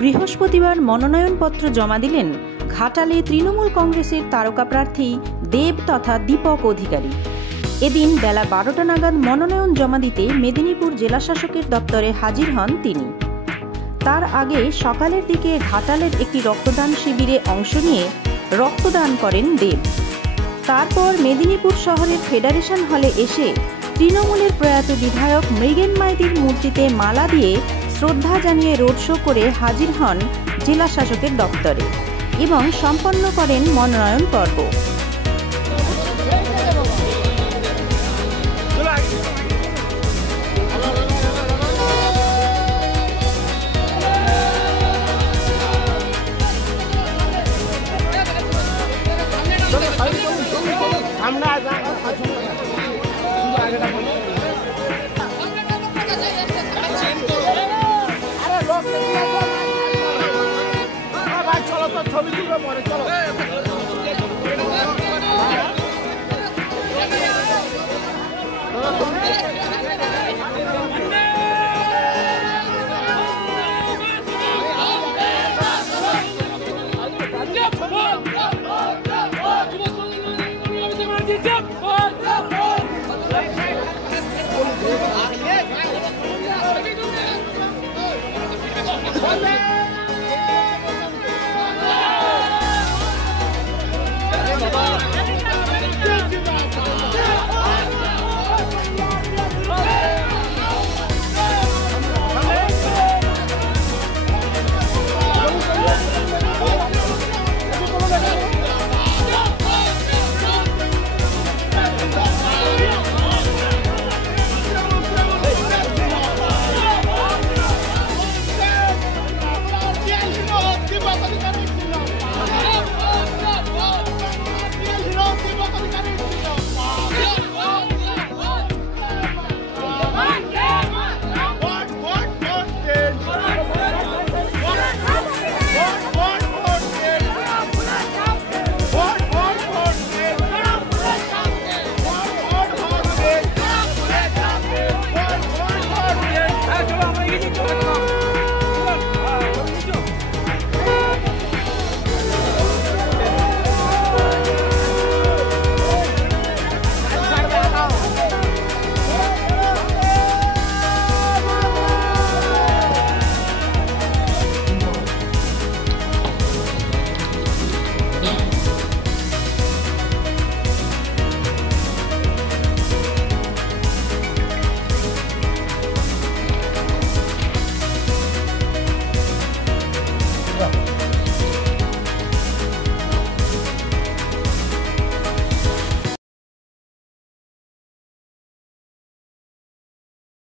বৃহস্পতিবার মনোনয়নপত্র জমা দিলেন ঘাটালে তৃণমূল কংগ্রেসের তারকা প্রার্থী দেব তথা দীপক অধিকারী। এদিন বেলা 12টা নাগাদ মনোনয়ন জমা দিতে মেদিনীপুর জেলাশাসকের দপ্তরে হাজির হন তিনি। তার আগে সকালের দিকে ঘাটালের একটি রক্তদান শিবিরে অংশ নিয়ে রক্তদান করেন দেব। তারপর মেদিনীপুর শহরের ফেডারেশন হলে এসে তৃণমূলের প্রয়াত বিধায়ক মৃগেন মাইতির মূর্তিতে মালা দিয়ে শ্রদ্ধা জানিয়ে রোড শো করে হাজির হন জেলা শাসকের দপ্তরে এবং সম্পন্ন করেন মনোনয়ন পর্ব।